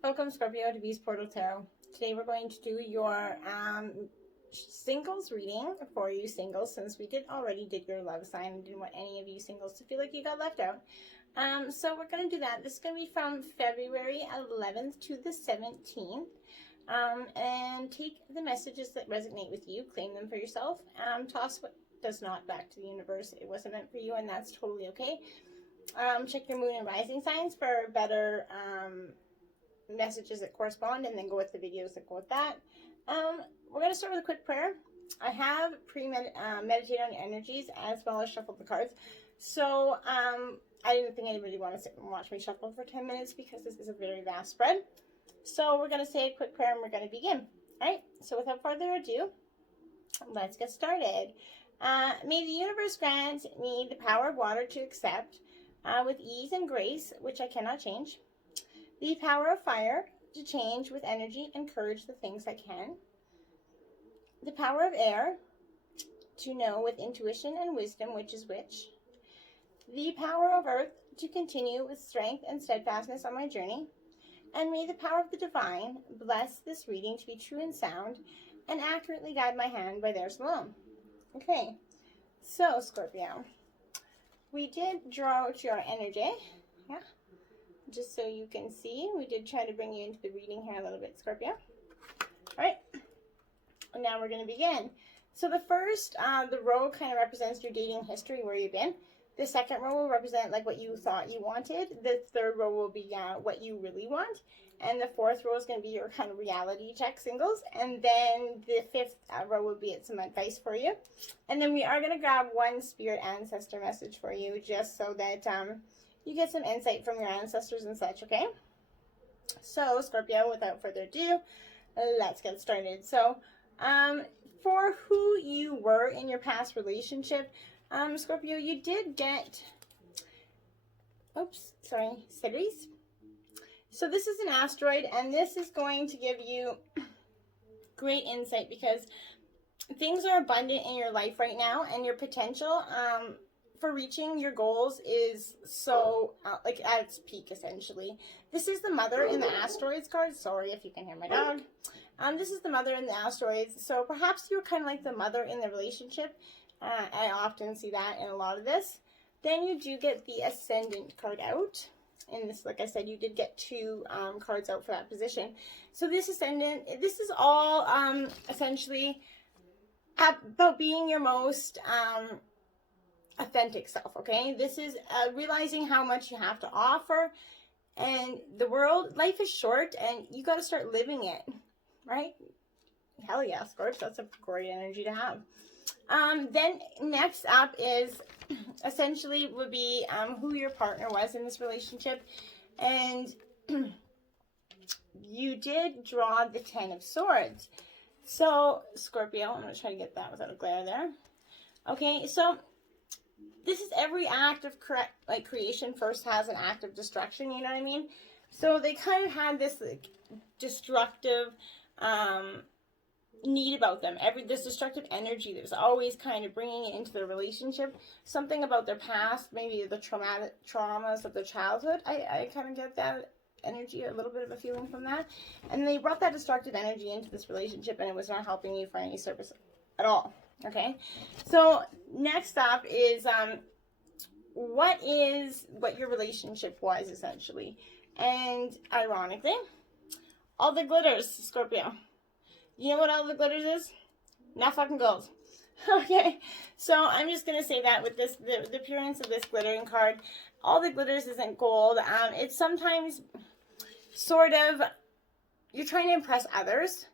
Welcome, Scorpio, to Beast Portal Tarot. Today we're going to do your singles reading for you singles, since we already did your love sign and didn't want any of you singles to feel like you got left out. So we're going to do that. This is going to be from February 11th to the 17th. And take the messages that resonate with you, claim them for yourself, toss what does not back to the universe. It wasn't meant for you, and that's totally okay. Check your moon and rising signs for better messages that correspond, and then go with the videos that go with that. We're going to start with a quick prayer. I have meditated on energies as well as shuffled the cards. So I didn't think anybody would want to sit and watch me shuffle for 10 minutes because this is a very vast spread. So we're going to say a quick prayer and we're going to begin. All right, so without further ado, let's get started. May the universe grant me the power of water to accept with ease and grace, which I cannot change. The power of fire to change with energy and courage the things I can. The power of air to know with intuition and wisdom which is which. The power of earth to continue with strength and steadfastness on my journey. And may the power of the divine bless this reading to be true and sound and accurately guide my hand by theirs alone. Okay, so Scorpio, we did draw out your energy. Yeah. Just so you can see, we did try to bring you into the reading here a little bit, Scorpio. All right, and now we're going to begin. So the first, the row kind of represents your dating history, where you've been. The second row will represent like what you thought you wanted. The third row will be what you really want. And the fourth row is going to be your kind of reality check singles. And then the fifth row will be some advice for you. And then we are going to grab one spirit ancestor message for you, just so that you get some insight from your ancestors and such, okay? So, Scorpio, without further ado, let's get started. So, for who you were in your past relationship, Scorpio, you did get, Ceres. So this is an asteroid, and this is going to give you great insight because things are abundant in your life right now, and your potential, for reaching your goals is so like at its peak, essentially. This is the mother in the asteroids card. Sorry if you can hear my dog. This is the mother in the asteroids. So perhaps you're kind of like the mother in the relationship. I often see that in a lot of this. Then you do get the ascendant card out. And this, like I said, you did get two cards out for that position. So this ascendant, this is all essentially about being your most authentic self, okay? This is realizing how much you have to offer, and the world, life is short, and you got to start living it, right? Hell yeah, Scorpio, that's a great energy to have. Then next up is essentially would be who your partner was in this relationship, and you did draw the 10 of Swords. So Scorpio, I'm going to try to get that without a glare there. Okay, so this is every act of creation first has an act of destruction, you know what I mean? So they kind of had this like destructive need about them. This destructive energy that was always kind of bringing it into their relationship. Something about their past, maybe the traumas of their childhood. I kind of get that energy, a little bit of a feeling from that. And they brought that destructive energy into this relationship, and it was not helping you for any service at all. Okay, so next up is what your relationship was, essentially. And ironically, all the glitters, Scorpio. You know what all the glitters is? Not fucking gold. Okay, so I'm just going to say that with this, the appearance of this glittering card, all the glitters isn't gold. It's sometimes sort of, you're trying to impress others.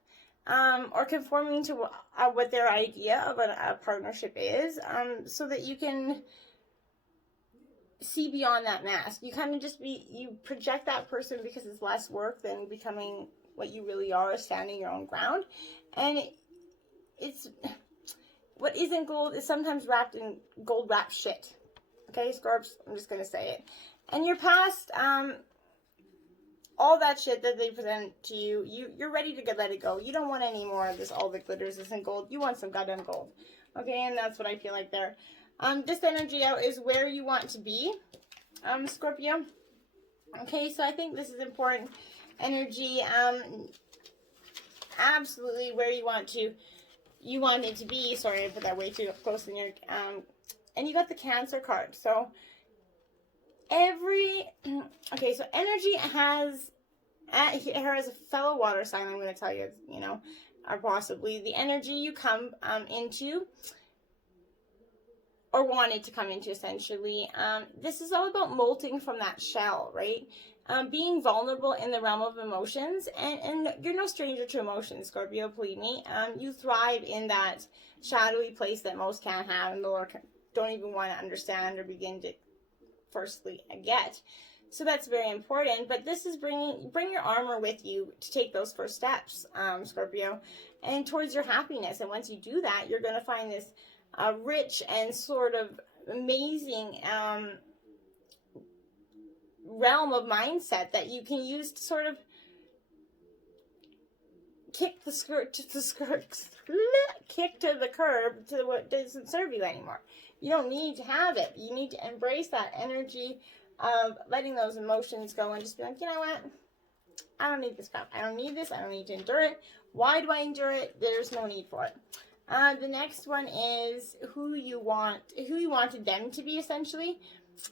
Or conforming to what their idea of a partnership is, so that you can see beyond that mask. You kind of you project that person because it's less work than becoming what you really are, standing your own ground. And it's, what isn't gold is sometimes wrapped in gold wrapped shit. Okay, Scorps, I'm just going to say it. And your past, all that shit that they present to you, you're ready to let it go. You don't want any more of this, all the glitters isn't gold. You want some goddamn gold. Okay, and that's what I feel like there. This energy out is where you want to be, Scorpio. Okay, so I think this is important. energy, absolutely where you want it to be. Sorry, I put that way too close in your, and you got the Cancer card. So okay, so energy has, here as a fellow water sign, I'm going to tell you, you know, or possibly the energy you come into, or wanted to come into, essentially. This is all about molting from that shell, right? Being vulnerable in the realm of emotions, and you're no stranger to emotions, Scorpio, believe me. You thrive in that shadowy place that most can't have, and don't even want to understand or begin to firstly get. So that's very important. But this is bring your armor with you to take those first steps, Scorpio, and towards your happiness. And once you do that, you're going to find this rich and sort of amazing realm of mindset that you can use to sort of kick to the curb to what doesn't serve you anymore. You don't need to have it. You need to embrace that energy of letting those emotions go and just be like, you know what? I don't need this crap. I don't need this. I don't need to endure it. Why do I endure it? There's no need for it. The next one is who you wanted them to be, essentially.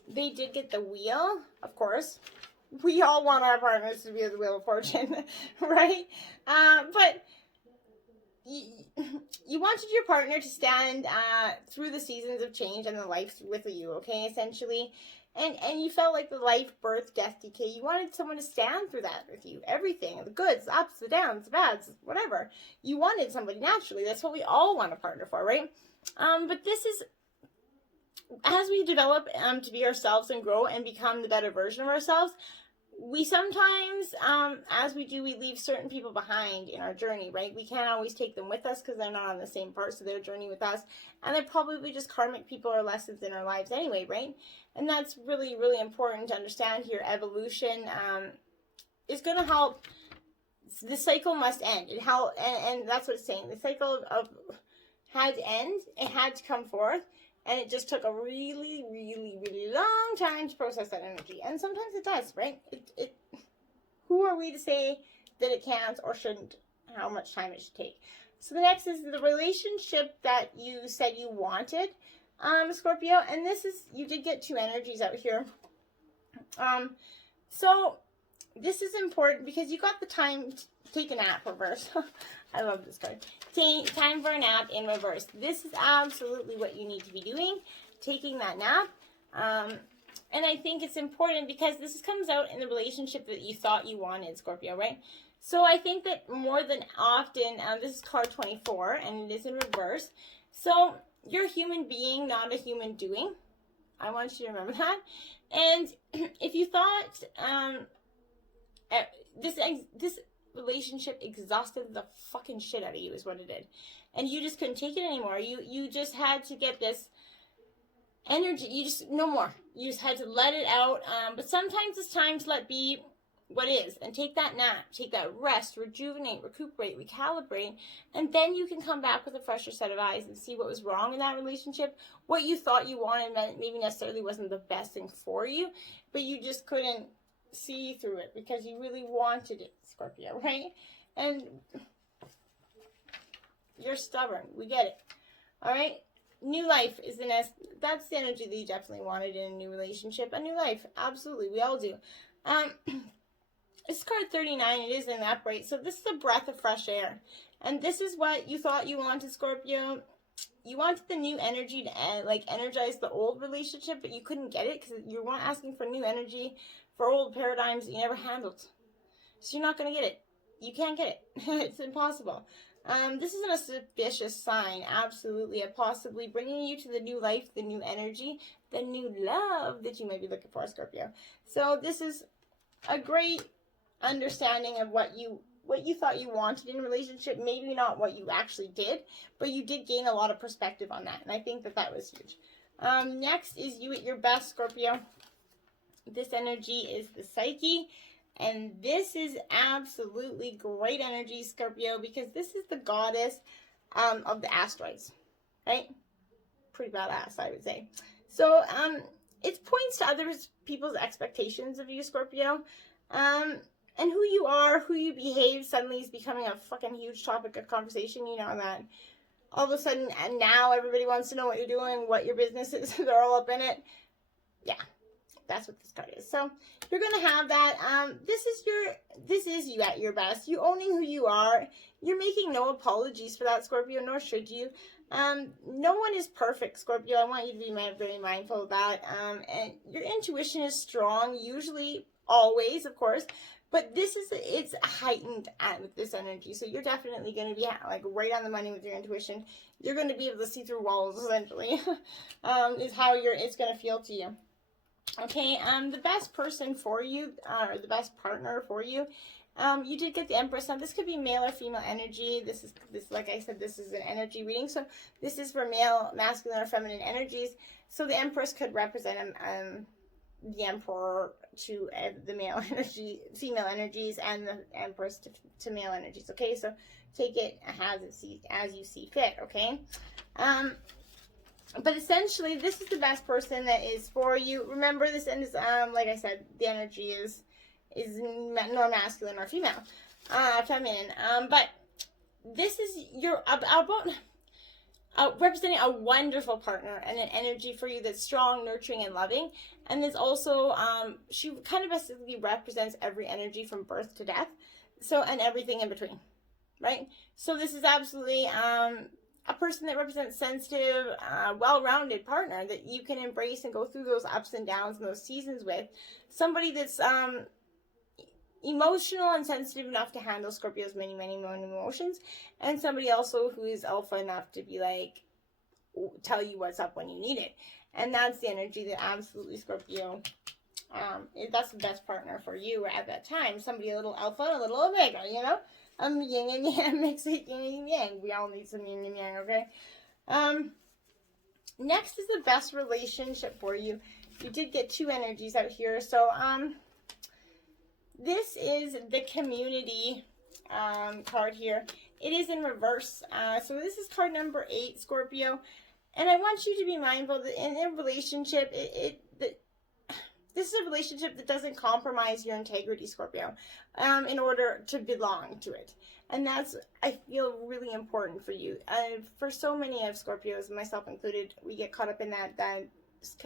They did get the wheel, of course. We all want our partners to be the Wheel of Fortune, right? But you wanted your partner to stand through the seasons of change and the life with you, okay, essentially. And you felt like the life, birth, death, decay. You wanted someone to stand through that with you. Everything, the goods, the ups, the downs, the bads, whatever. You wanted somebody naturally. That's what we all want a partner for, right? But this is, as we develop to be ourselves and grow and become the better version of ourselves, we sometimes, as we do, we leave certain people behind in our journey, right? We can't always take them with us because they're not on the same parts of their journey with us. And they're probably just karmic people or lessons in our lives anyway, right? And that's really, really important to understand here. Evolution is going to help. The cycle must end. And that's what it's saying. The cycle of had to end. It had to come forth. And it just took a really, really, really long time to process that energy. And sometimes it does, right? Who are we to say that it can't or shouldn't, how much time it should take? So the next is the relationship that you said you wanted, Scorpio. And this is, you did get two energies out here. So this is important because you got the time to take a nap reverse. I love this card. Time for a nap in reverse. This is absolutely what you need to be doing, taking that nap. And I think it's important because this comes out in the relationship that you thought you wanted, Scorpio, right? So I think that more than often, this is card 24, and it is in reverse. So you're a human being, not a human doing. I want you to remember that. And if you thought this relationship exhausted the fucking shit out of you is what it did, and you just couldn't take it anymore, you just had to get this energy, no more, you just had to let it out. But sometimes it's time to let be what is and take that nap, take that rest, rejuvenate, recuperate, recalibrate, and then you can come back with a fresher set of eyes and see what was wrong in that relationship. What you thought you wanted maybe necessarily wasn't the best thing for you, but you just couldn't see through it because you really wanted it, Scorpio, right? And you're stubborn. We get it. All right? New life is the next. That's the energy that you definitely wanted in a new relationship. A new life. Absolutely. We all do. It's card 39. It is in the upright. So this is a breath of fresh air. And this is what you thought you wanted, Scorpio. You wanted the new energy to energize the old relationship, but you couldn't get it because you weren't asking for new energy for old paradigms that you never handled. So you're not going to get it. You can't get it. It's impossible. This is an auspicious sign, absolutely, of possibly bringing you to the new life, the new energy, the new love that you might be looking for, Scorpio. So this is a great understanding of what you thought you wanted in a relationship, maybe not what you actually did, but you did gain a lot of perspective on that, and I think that was huge. Next is you at your best, Scorpio. This energy is the Psyche, and this is absolutely great energy, Scorpio, because this is the goddess of the asteroids, right? Pretty badass, I would say. So it points to other people's expectations of you, Scorpio. And who you are, who you behave, suddenly is becoming a fucking huge topic of conversation. You know that. All of a sudden, and now everybody wants to know what you're doing, what your business is. They're all up in it. Yeah, that's what this card is. So you're gonna have that. This is you at your best. You owning who you are. You're making no apologies for that, Scorpio, nor should you. No one is perfect, Scorpio. I want you to be very mindful of that. And your intuition is strong, usually, always, of course. But it's heightened with this energy. So you're definitely going to be like right on the money with your intuition. You're going to be able to see through walls, essentially, is how it's going to feel to you. Okay, the best person for you, or the best partner for you, you did get the Empress. Now, this could be male or female energy. This, like I said, this is an energy reading. So this is for male, masculine, or feminine energies. So the Empress could represent the Emperor to the male energy, female energies, and the Empress to male energies. Okay, so take it as you see fit. Okay, but essentially, this is the best person that is for you. Remember, this is like I said, the energy is nor masculine or female, feminine. But this is representing a wonderful partner and an energy for you that's strong, nurturing, and loving. And there's also, she kind of basically represents every energy from birth to death. So, and everything in between, right? So this is absolutely a person that represents sensitive, well-rounded partner that you can embrace and go through those ups and downs and those seasons with. Somebody that's emotional and sensitive enough to handle Scorpio's many emotions, and somebody also who is alpha enough to be like, tell you what's up when you need it. And that's the energy that absolutely Scorpio, that's the best partner for you at that time. Somebody a little alpha, a little omega, you know? Yin and yang, mix it yin and yang. We all need some yin and yang, okay? Next is the best relationship for you. You did get two energies out here. So, this is the community card here. It is in reverse. So this is card number 8, Scorpio. And I want you to be mindful that in a relationship, this is a relationship that doesn't compromise your integrity, Scorpio, in order to belong to it. And that's, I feel, really important for you. For so many of Scorpios, myself included, we get caught up in that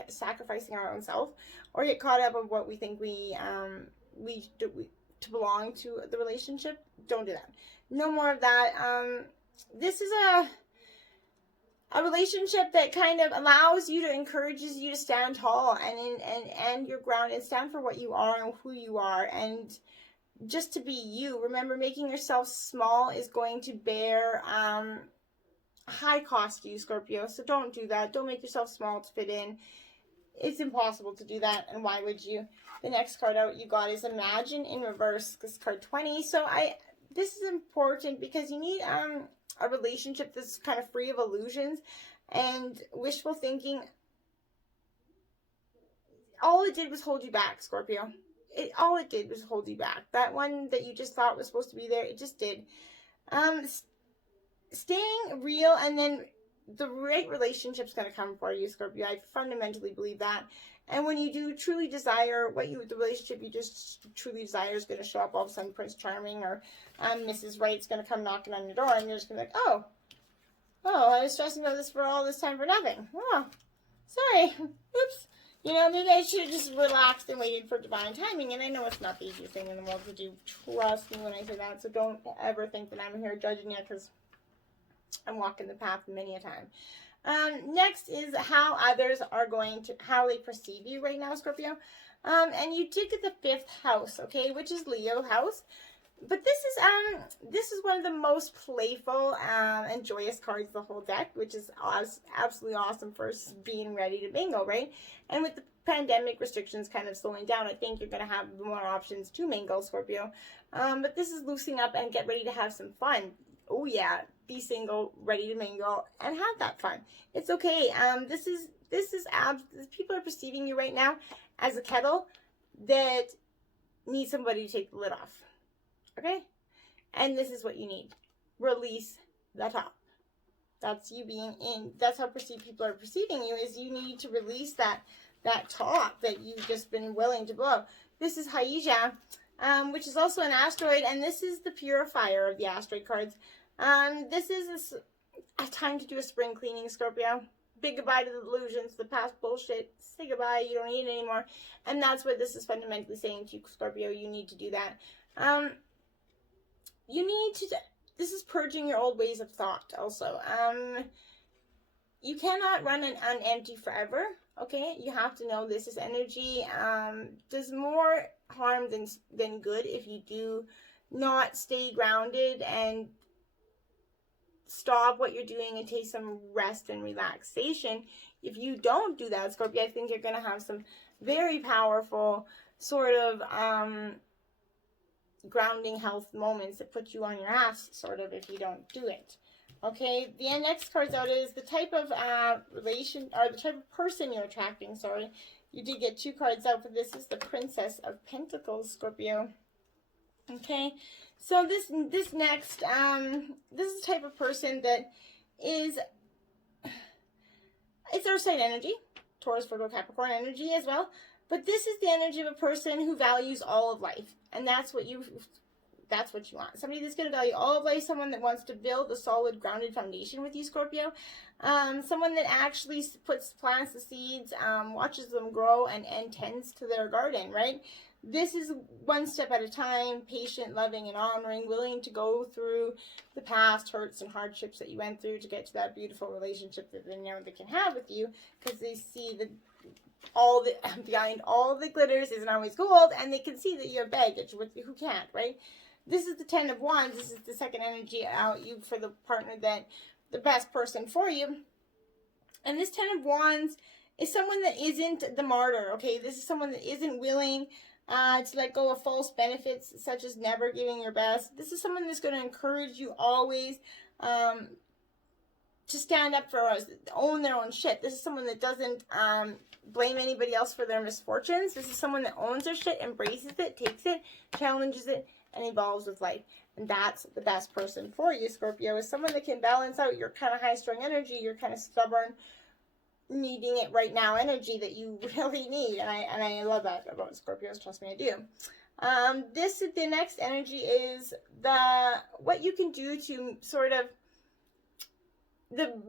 sacrificing our own self, or get caught up in what we think to belong to the relationship. Don't do that. No more of that. This is a relationship that kind of allows you to, encourages you to stand tall and your ground, and stand for what you are and who you are, and just to be you. Remember, making yourself small is going to bear high cost to you, Scorpio. So don't do that. Don't make yourself small to fit in. It's impossible to do that, and why would you? The next card out you got is Imagine in reverse. This is card 20. So this is important because you need a relationship that's kind of free of illusions and wishful thinking. All it did was hold you back, Scorpio. All it did was hold you back. That one that you just thought was supposed to be there, it just did. Staying real, and then the right relationship's going to come for you, Scorpio. I fundamentally believe that. And when you do truly desire the relationship you just truly desire is going to show up all of a sudden. Prince Charming or Mrs. Right's going to come knocking on your door, and you're just going to be like, oh, I was stressing about this for all this time for nothing. Oh, sorry. Oops. You know, maybe I should have just relaxed and waited for divine timing. And I know it's not the easiest thing in the world to do. Trust me when I say that. So don't ever think that I'm here judging you, because I'm walking the path many a time. Next is how others are how they perceive you right now, Scorpio. And you did get the 5th house, okay, which is Leo house. But this is one of the most playful and joyous cards of the whole deck, which is absolutely awesome for being ready to mingle, right? And with the pandemic restrictions kind of slowing down, I think you're going to have more options to mingle, Scorpio. But this is loosening up and get ready to have some fun. Oh yeah, be single, ready to mingle, and have that fun. It's okay. People are perceiving you right now as a kettle that needs somebody to take the lid off. Okay? And this is what you need. Release the top. That's you being in. That's how people are perceiving you, is you need to release that top that you've just been willing to blow. This is Haija. which is also an asteroid, and this is the purifier of the asteroid cards. This is a time to do a spring cleaning, Scorpio. Big goodbye to the delusions, the past bullshit. Say goodbye, you don't need it anymore. And that's what this is fundamentally saying to you, Scorpio. You need to do that. This is purging your old ways of thought also. You cannot run on empty forever, okay? You have to know this is energy. Does more harm than good if you do not stay grounded and stop what you're doing and take some rest and relaxation. If you don't do that, Scorpio, I think you're going to have some very powerful sort of grounding health moments that put you on your ass, sort of, if you don't do it. Okay, the next card's out is the type of relation, or the type of person you're attracting, sorry. You did get 2 cards out, but this is the Princess of Pentacles, Scorpio. Okay, so this next, this is the type of person that is, it's earth sign energy, Taurus, Virgo, Capricorn energy as well, but this is the energy of a person who values all of life, and that's what you want. Somebody that's going to value all of life, someone that wants to build a solid, grounded foundation with you, Scorpio. Someone that actually plants the seeds, watches them grow, and tends to their garden, right? This is one step at a time, patient, loving, and honoring, willing to go through the past hurts and hardships that you went through to get to that beautiful relationship that they know they can have with you, because they see that behind all the glitters isn't always gold, and they can see that you have baggage with who can't, right? This is the 10 of Wands. This is the second energy out you for the partner that the best person for you. And this 10 of Wands is someone that isn't the martyr, okay? This is someone that isn't willing to let go of false benefits, such as never giving your best. This is someone that's going to encourage you always to stand up for us, own their own shit. This is someone that doesn't blame anybody else for their misfortunes. This is someone that owns their shit, embraces it, takes it, challenges it, and evolves with life. And that's the best person for you, Scorpio, is someone that can balance out your kind of high-strung energy, your kind of stubborn, needing it right now energy that you really need. And I love that about Scorpios. Trust me, I do. The next energy is what you can do to sort of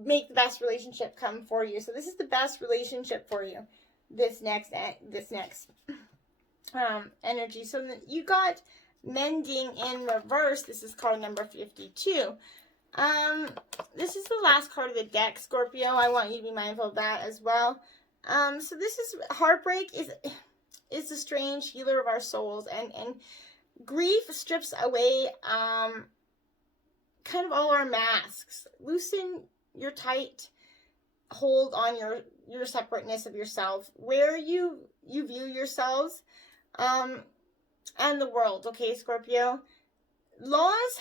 make the best relationship come for you. So this is the best relationship for you. This next energy. So you got mending in reverse. This is card number 52. This is the last card of the deck, Scorpio. I want you to be mindful of that as well. So this is heartbreak is the strange healer of our souls, and grief strips away kind of all our masks. Loosen your tight hold on your separateness of yourself, where you view yourselves and the world, okay, Scorpio? Laws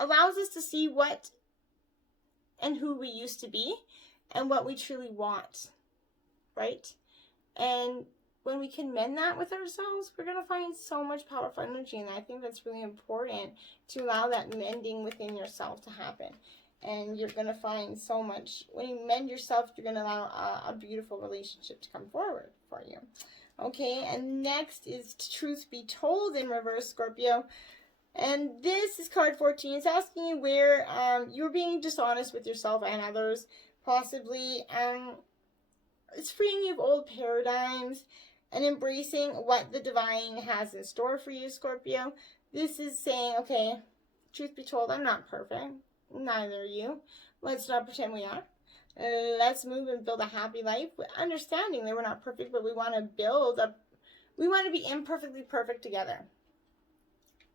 allows us to see what and who we used to be and what we truly want, right? And when we can mend that with ourselves, we're going to find so much powerful energy, and I think that's really important to allow that mending within yourself to happen. And you're going to find so much. When you mend yourself, you're going to allow a beautiful relationship to come forward for you. Okay, and next is Truth Be Told in reverse, Scorpio. And this is card 14. It's asking you where you're being dishonest with yourself and others, possibly. It's freeing you of old paradigms and embracing what the divine has in store for you, Scorpio. This is saying, okay, truth be told, I'm not perfect. Neither are you. Let's not pretend we are. Let's move and build a happy life, understanding that we're not perfect, but we want to we want to be imperfectly perfect together.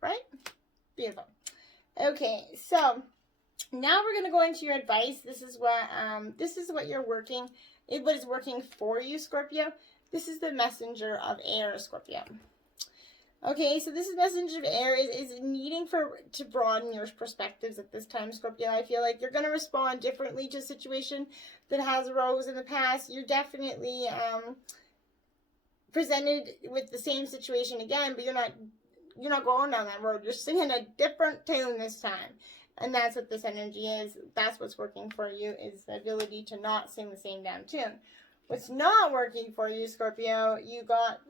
Right? Beautiful. Okay, so now we're going to go into your advice. This is what you're working, what is working for you, Scorpio. This is the messenger of air, Scorpio. Okay, so this is messenger of air is needing to broaden your perspectives at this time, Scorpio. I feel like you're going to respond differently to a situation that has arose in the past. You're definitely presented with the same situation again, but you're not going down that road. You're singing a different tune this time. And that's what this energy is. That's what's working for you, is the ability to not sing the same damn tune. What's not working for you, Scorpio, you got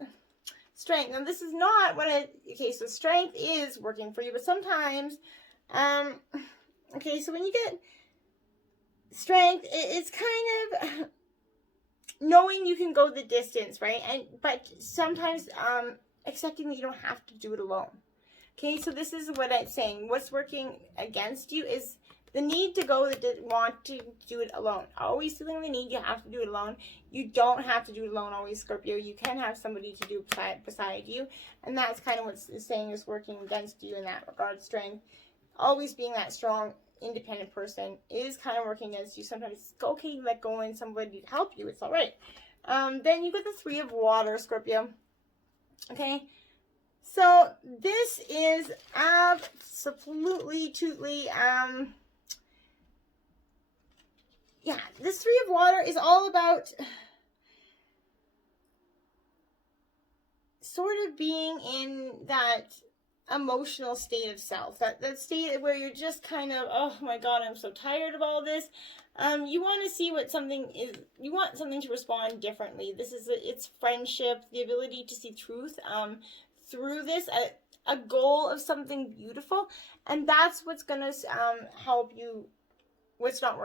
strength. Now, this is not what okay, so strength is working for you, but sometimes, okay, so when you get strength, it's kind of knowing you can go the distance, right? But sometimes accepting that you don't have to do it alone. Okay, so this is what I'm saying. What's working against you is the need to go, want to do it alone. Always feeling the need, you have to do it alone. You don't have to do it alone always, Scorpio. You can have somebody to do beside you. And that's kind of what it's saying is working against you in that regard. Strength. Always being that strong, independent person is kind of working against you. Sometimes it's okay to let go and somebody to help you. It's all right. Then you get the 3 of Water, Scorpio. Okay. So this is absolutely, yeah, this 3 of Water is all about sort of being in that emotional state of self, that state where you're just kind of, oh my God, I'm so tired of all this. You want to see what something is, you want something to respond differently. This is, it's friendship, the ability to see truth through this, a goal of something beautiful, and that's what's going to help you. What is not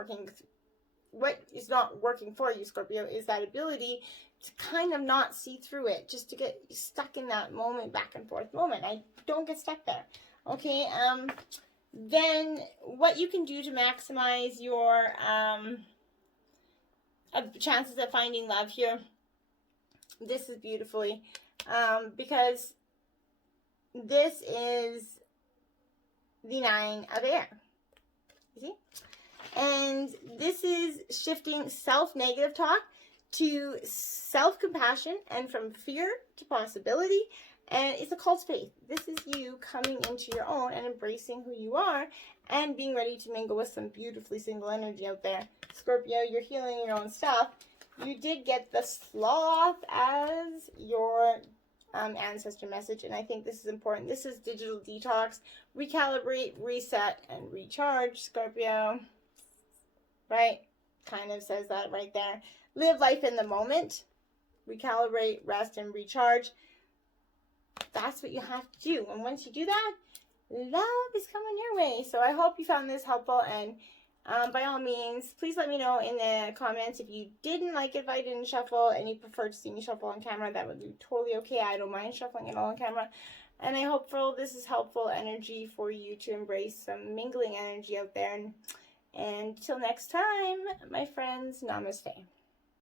working for you, Scorpio, is that ability to kind of not see through it, just to get stuck in that moment, back and forth moment. I don't get stuck there. Okay, then what you can do to maximize your chances of finding love here, this is beautifully, because this is the 9 of Air. You see? And this is shifting self-negative talk to self-compassion and from fear to possibility. And it's a call to faith. This is you coming into your own and embracing who you are and being ready to mingle with some beautifully single energy out there. Scorpio, you're healing your own stuff. You did get the Sloth as your ancestor message, and I think this is important. This is digital detox, recalibrate, reset, and recharge, Scorpio. Right? Kind of says that right there. Live life in the moment. Recalibrate, rest, and recharge. That's what you have to do. And once you do that, love is coming your way. So I hope you found this helpful. And by all means, please let me know in the comments if you didn't like it, if I didn't shuffle, and you prefer to see me shuffle on camera. That would be totally okay. I don't mind shuffling it all on camera. And I hope this is helpful energy for you to embrace some mingling energy out there. And until next time, my friends, namaste.